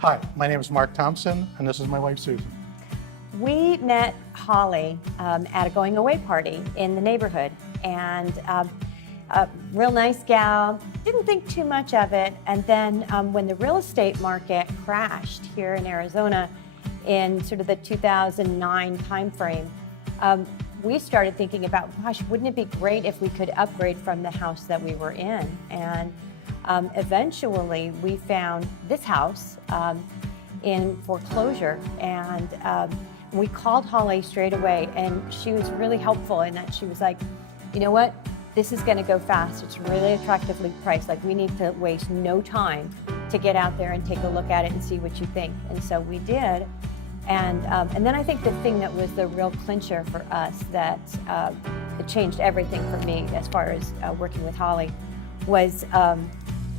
Hi, my name is Mark Thompson, and this is my wife, Susan. We met Holly at a going away party in the neighborhood, and a real nice gal, didn't think too much of it, and then when the real estate market crashed here in Arizona in sort of the 2009 timeframe, we started thinking about, gosh, wouldn't it be great if we could upgrade from the house that we were in? And eventually we found this house in foreclosure, and we called Holly straight away, and she was really helpful in that she was like, you know what, this is gonna go fast. It's really attractively priced. Like, we need to waste no time to get out there and take a look at it and see what you think. And so we did. And then I think the thing that was the real clincher for us that it changed everything for me as far as working with Holly was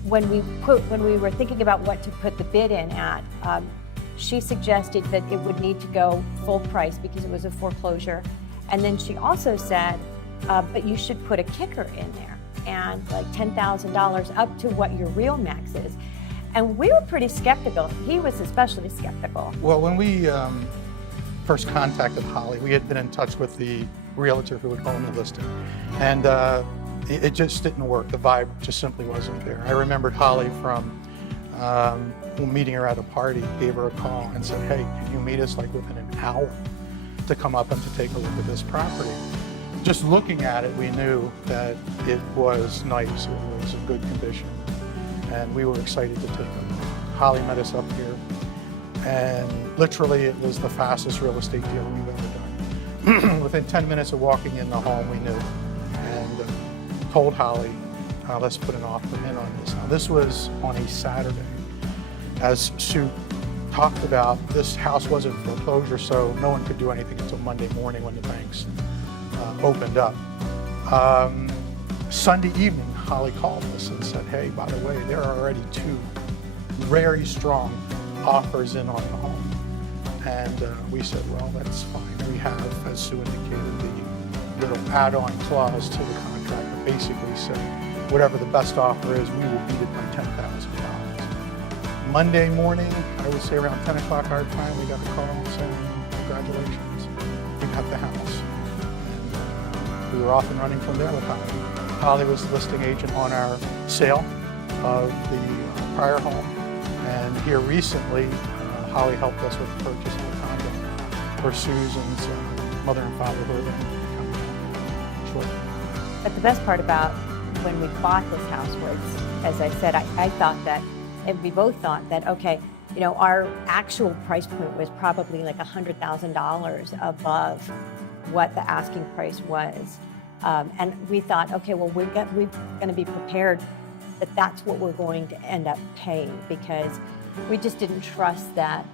when we were thinking about what to put the bid in at, she suggested that it would need to go full price because it was a foreclosure. And then she also said, but you should put a kicker in there, and like $10,000 up to what your real max is. And we were pretty skeptical. He was especially skeptical. Well, when we first contacted Holly, we had been in touch with the realtor who would own the listing. And it just didn't work. The vibe just simply wasn't there. I remembered Holly from meeting her at a party, gave her a call and said, hey, can you meet us like within an hour to come up and to take a look at this property? Just looking at it, we knew that it was nice, it was in good condition, and we were excited to take a look. Holly met us up here, and literally it was the fastest real estate deal we've ever done. Within 10 minutes of walking in the home, we knew, and told Holly, let's put an offer in on this. Now, this was on a Saturday. As Sue talked about, this house wasn't foreclosure, so no one could do anything until Monday morning when the banks opened up. Sunday evening, Holly called us and said, hey, by the way, there are already two very strong offers in on the home. And we said, well, that's fine. We have, as Sue indicated, the little add-on clause to the contract that basically said, whatever the best offer is, we will beat it by $10,000. Monday morning, I would say around 10 o'clock our time, we got a call saying, congratulations, we got the house. And we were off and running from there with Holly. Holly was the listing agent on our sale of the prior home. And here recently, Holly helped us with the purchase of the condo for Susan's mother and father who are living in the county shortly. But the best part about when we bought this house was, as I said, I thought that, and we both thought that, okay, you know, our actual price point was probably like $100,000 above what the asking price was. And we thought, okay, well, we're going to be prepared that that's what we're going to end up paying, because we just didn't trust that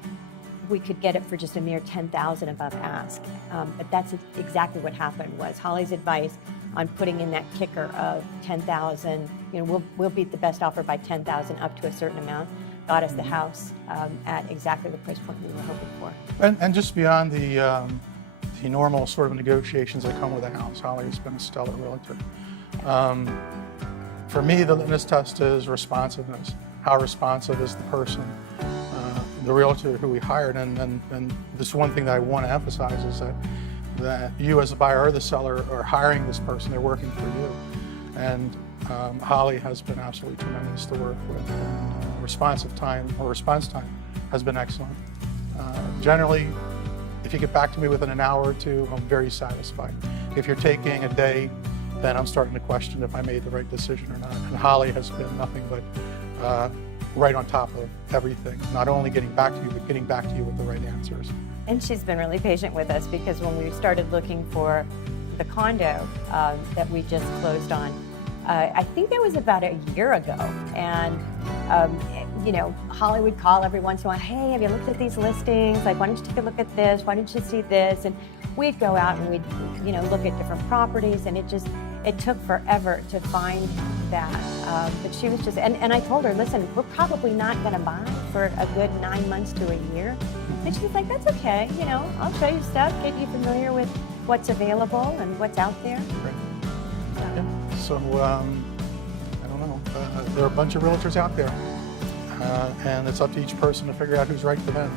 we could get it for just a mere $10,000 above ask. But that's exactly what happened. Was Holly's advice on putting in that kicker of $10,000, you know, we'll beat the best offer by $10,000 up to a certain amount, got us the house at exactly the price point we were hoping for. And just beyond the normal sort of negotiations that come with a house, Holly has been a stellar realtor. For me, the litmus test is responsiveness. How responsive is the person, the realtor who we hired? And this one thing that I want to emphasize is that you as a buyer or the seller are hiring this person, they're working for you. And Holly has been absolutely tremendous to work with. And response time has been excellent. Generally, if you get back to me within an hour or two, I'm very satisfied. If you're taking a day, then I'm starting to question if I made the right decision or not. And Holly has been nothing but right on top of everything, not only getting back to you, but getting back to you with the right answers. And she's been really patient with us, because when we started looking for the condo that we just closed on, I think that was about a year ago. And, you know, Holly would call every once in a while, hey, have you looked at these listings? Like, why don't you take a look at this? Why don't you see this? And we'd go out and we'd, you know, look at different properties, and it took forever to find that. But she was just, and I told her, listen, we're probably not gonna buy for a good 9 months to a year. And she's like, that's okay, you know, I'll show you stuff, get you familiar with what's available and what's out there. Right. Yeah. So, I don't know, there are a bunch of realtors out there. and it's up to each person to figure out who's right for them.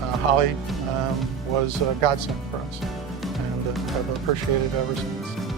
Holly was a godsend for us, and I've appreciated it ever since.